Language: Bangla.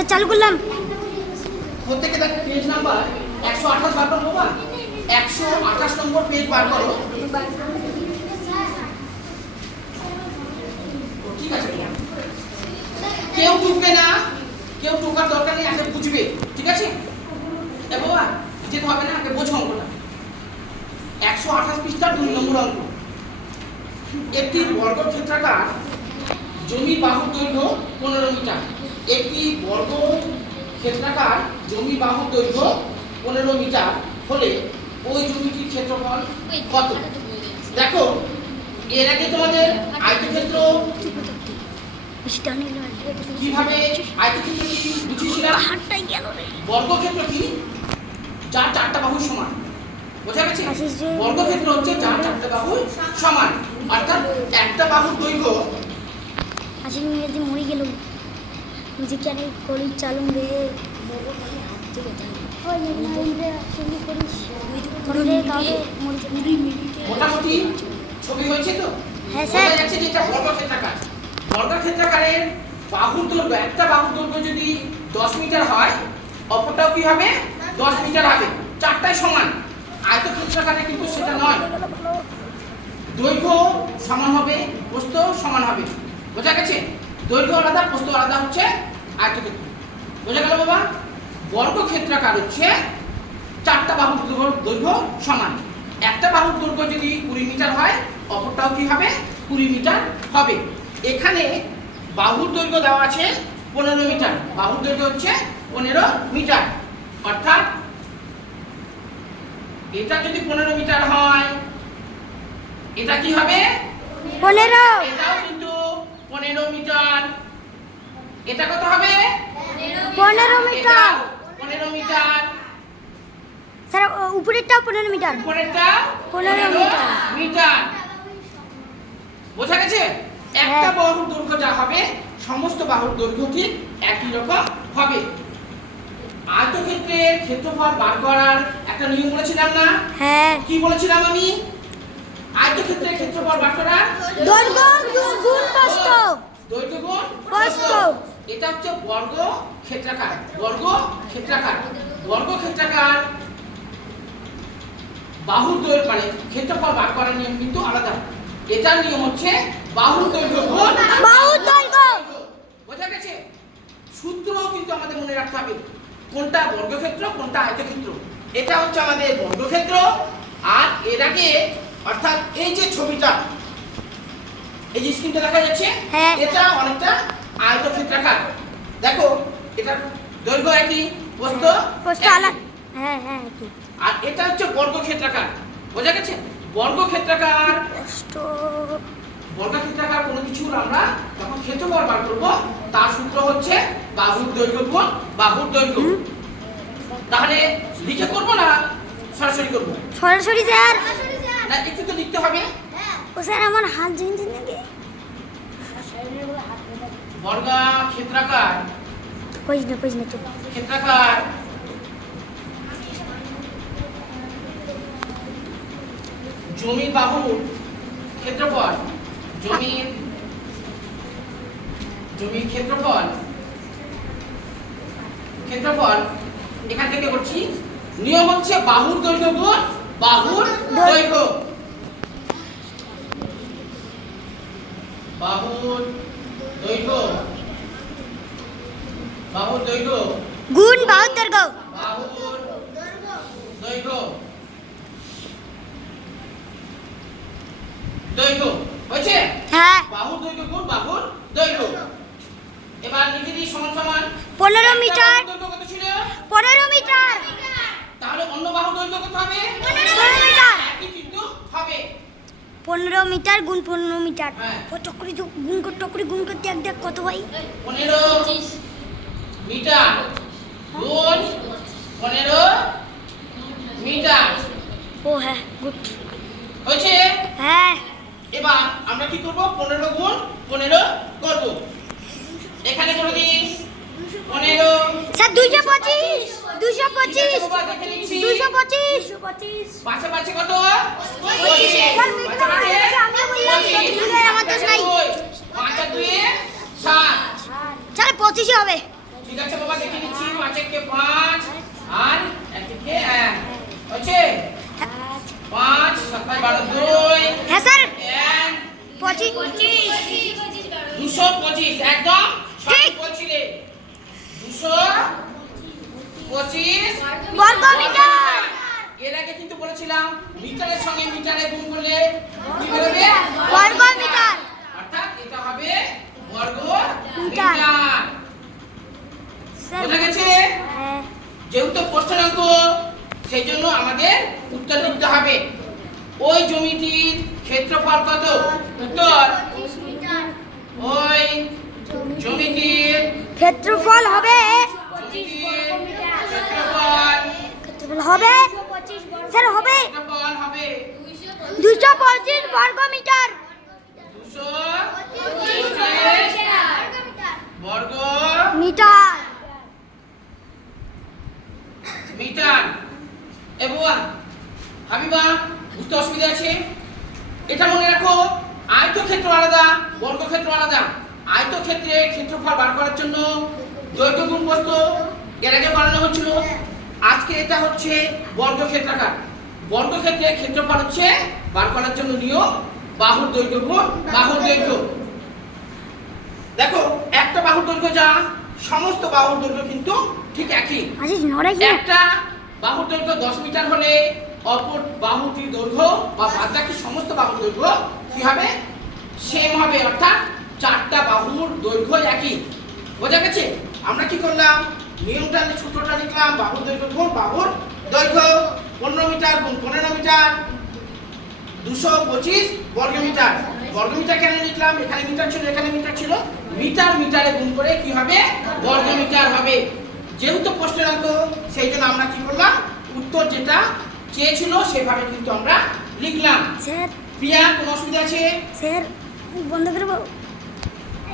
স্যার চালু করলাম। প্রত্যেকে দেখ পেজ নাম্বার একশো আঠাশ বার করো বাবা একশো আঠাশ নম্বর পেজ বার করো। ঠিক আছে। কেউ টুকবে না। কেউ টুকার দরকার নেই, আগে বুঝবে। ঠিক আছে? এ বাবা, যেতে হবে না, আগে বোঝো অঙ্কটা। একশো আঠাশ পৃষ্ঠার দুই নম্বর অঙ্ক। একটি বর্গক্ষেত্রাকার জমি বাহুর দৈর্ঘ্য পনেরো মিটার। একটি বর্গ ক্ষেত্রাকার জমি বাহুর দৈর্ঘ্য পনেরো মিটার হলে ওই জমিটির ক্ষেত্রফল কত? দেখো এর আগে তোমাদের আয়তক্ষেত্র বেশি টানে কীভাবে আয়তক্ষেত্র কি রে। বর্গক্ষেত্র কি যার চারটা বাহু সমান। বোঝা গেছে? আশিস বর্গক্ষেত্র হচ্ছে যার চারটা বাহু সমান। অর্থাৎ একটা বাহুর দৈর্ঘ্য আশিস মেয়ে যে মরে গেল কেন করি চালুম রে মোটামুটি ছবি হয়েছে তো? হ্যাঁ, স্যার। বোঝা যাচ্ছে যে বর্গক্ষেত্রাকার। বর্গক্ষেত্রাকারের বাহুর দৈর্ঘ্য একটা বাহুর দৈর্ঘ্য যদি দশ মিটার হয় অপরটাও কি হবে? দশ মিটার হবে। চারটায় সমান। আয়তক্ষেত্রাকারে কিন্তু সেটা নয়। দৈর্ঘ্য সমান হবে প্রস্থ সমান হবে। বোঝা গেছে? দৈর্ঘ্য আলাদা প্রস্থ আলাদা হচ্ছে আয়তক্ষেত্র বোঝা গেল বাবা? বর্গক্ষেত্রাকার হচ্ছে? চারটা বাহুর দৈর্ঘ্য- সমান। একটা বাহুর দৈর্ঘ্য যদি কুড়ি মিটার হয় অপরটাও কি হবে? কুড়ি মিটার হবে। এখানে বাহুর দৈর্ঘ্য দেওয়া আছে পনেরো মিটার। বাহুর দৈর্ঘ্য হচ্ছে পনেরো মিটার। অর্থাৎ এটা যদি পনেরো মিটার হয় এটা কি হবে? পনেরো। এটাও কিন্তু পনেরো মিটার। এটা কত হবে? পনেরো মিটার। পনেরো মিটার। স্যার উপরেরটাও পনেরো মিটার। উপরেরটা পনেরো মিটার। মিটার। বোঝা গেছে? একটা হ্যাঁ। বাহুর দৈর্ঘ্য যা হবে সমস্ত বাহুর দৈর্ঘ্য ঠিক একই রকম হবে। আয়তক্ষেত্রের ক্ষেত্রফল বার করার একটা নিয়ম বলেছিলাম না? হ্যাঁ। কি বলেছিলাম আমি? আয়তক্ষেত্রের ক্ষেত্রফল বার করার দৈর্ঘ্য গুণ প্রস্থ দৈর্ঘ্য গুণ প্রস্থ। এটা হচ্ছে বর্গ ক্ষেত্রাকার। বর্গ ক্ষেত্রাকার। বর্গ ক্ষেত্রাকার বাহুর দৈর্ঘ্য মানে ক্ষেত্রফল বার করার নিয়ম কিন্তু আলাদা। এটার নিয়ম হচ্ছে বাহুর দৈর্ঘ্য গুণ বাহুর দৈর্ঘ্য। বোঝা গেছে? সূত্রও কিন্তু আমাদের মনে রাখতে হবে। কোনটা বর্গক্ষেত্র কোনটা আয়তক্ষেত্র? এটা হচ্ছে আমাদের বর্গক্ষেত্র। আর এর আগে অর্থাৎ এই যে ছবিটা এই যে স্ক্রিনটা দেখা যাচ্ছে হ্যাঁ। এটা অনেকটা আয়তক্ষেত্রাকার। দেখো এটা দৈর্ঘ্য একই প্রস্থ প্রস্থ আলাদা হ্যাঁ হ্যাঁ আর এটা হচ্ছে বর্গক্ষেত্রাকার। বোঝা গেছে? বর্গক্ষেত্রাকার প্রস্থ। বর্গক্ষেত্রাকার কোনো কিছু আমরা যখন ক্ষেত্রফল বার করব তার সূত্র হচ্ছে বাহুর দৈর্ঘ্য গুণ বাহুর দৈর্ঘ্য। তাহলে লিখে করব না সরাসরি করব? সরাসরি স্যার। না একটু তো লিখতে হবে। ও স্যার আমার হাত ঝিনঝিন নাকি? বর্গা ক্ষেত্রাকার। কইস না কইস না চুপ ক্ষেত্রাকার। জমি বাহু ক্ষেত্রফল। জমির জমির ক্ষেত্রফল। ক্ষেত্রফল এখান থেকে করছি। নিয়ম হচ্ছে বাহুর দৈর্ঘ্য গুণ বাহুর দৈর্ঘ্য। বাহুর দৈর্ঘ্য বাহুর দৈর্ঘ্য গুণ বাহুর দৈর্ঘ্য। বাহুর দৈর্ঘ্য। দৈর্ঘ্য। হয়েছে? হ্যাঁ। বাহুর দৈর্ঘ্য গুণ বাহুর দৈর্ঘ্য। এবার লিখে দিই সমান সমান। পনেরো একটা মিটার। দৈর্ঘ্য কত ছিল পনেরো মিটার তাহলে অন্য বাহুর দৈর্ঘ্য কত হবে পনেরো মিটার। একই কিন্তু হবে পনেরো মিটার গুণ পনেরো মিটার। হ্যাঁ। ও তো গুণ করতে চক্করি গুণ করতে এক দেখ কত ভাই? পনেরো মিটার। গুণ পনেরো মিটার। ও হ্যাঁ গুড। হয়েছে? হ্যাঁ। এবার আমরা কি করব? পনেরো গুণ পনেরো করব। এখানে করে দিই পনেরো। স্যার দুইশো পঁচিশ। দুইশো পঁচিশ। দুইশো পঁচিশ। পঁচিশ। পাশে পাশে কত পঁচিশ। বললাম, পঁচিশ। পঁচিশে হবে। ঠিক আছে বাবা দেখে নিচ্ছি। পাঁচ আর এক একে এক। হচ্ছে পাঁচ সাত বারো দুই হ্যাঁ স্যার। এক। পঁচিশ। দুশো পঁচিশ একদম ঠিক। বলছিলে। দুশো পঁচিশ। এর আগে কিন্তু বলেছিলাম মিটারের সঙ্গে মিটারে গুণ করলে কি বেরোবে? বর্গ মিটার অর্থাৎ এটা হবে বর্গ মিটার। বোঝা গেছে? হ্যাঁ। যেহেতু প্রশ্নাঙ্ক সেই জন্য আমাদের উত্তর লিখতে হবে। ওই জমিটির ক্ষেত্রফল কত উত্তর ওই জমিটির ক্ষেত্রফল হবে জমিটির ক্ষেত্রফল ক্ষেত্রফল হবে? স্যার, হবে? দুশো পঁচিশ বর্গ মিটার। বর্গ মিটার মিটার এবং হাবিবা বুঝতে অসুবিধা আছে এটা মনে রাখো, আয়তক্ষেত্র আলাদা, বর্গক্ষেত্র আলাদা। আয়তক্ষেত্রে ক্ষেত্রফল বার করার জন্য দৈর্ঘ্য গুণ বস্তু এর আগে বানানো হচ্ছিল আজকে এটা হচ্ছে বর্গক্ষেত্রাকার। বর্গক্ষেত্রে ক্ষেত্রফল হচ্ছে বার করার জন্য নিয়ম বাহুর দৈর্ঘ্য গুণ বাহুর দৈর্ঘ্য। দেখো একটা বাহুর দৈর্ঘ্য যা সমস্ত বাহুর দৈর্ঘ্য কিন্তু ঠিক একই। একটা বাহুর দৈর্ঘ্য দশ মিটার হলে অপর বাহুটির দৈর্ঘ্য বা বাদবাকি সমস্ত বাহুর দৈর্ঘ্য কি হবে? সেম হবে অর্থাৎ চারটা বাহুর দৈর্ঘ্য একই। বোঝা গেছে? আমরা কি করলাম? নিয়মটা সূত্রটা লিখলাম বাহুর দৈর্ঘ্য গুণ বাহুর দৈর্ঘ্য পনেরো মিটার গুণ পনেরো মিটার দুশো পঁচিশ বর্গমিটার। বর্গমিটার কেন লিখলাম? এখানে মিটার ছিল এখানে মিটার ছিল। মিটার মিটারে গুণ করে কি হবে? বর্গমিটার হবে। যেহেতু প্রশ্নের অঙ্ক সেই জন্য আমরা কি করলাম? উত্তর যেটা চেয়েছিল সেভাবে কিন্তু আমরা লিখলাম। স্যার। প্রিয়া কোনো অসুবিধা আছে? স্যার বন্ধ করে বল-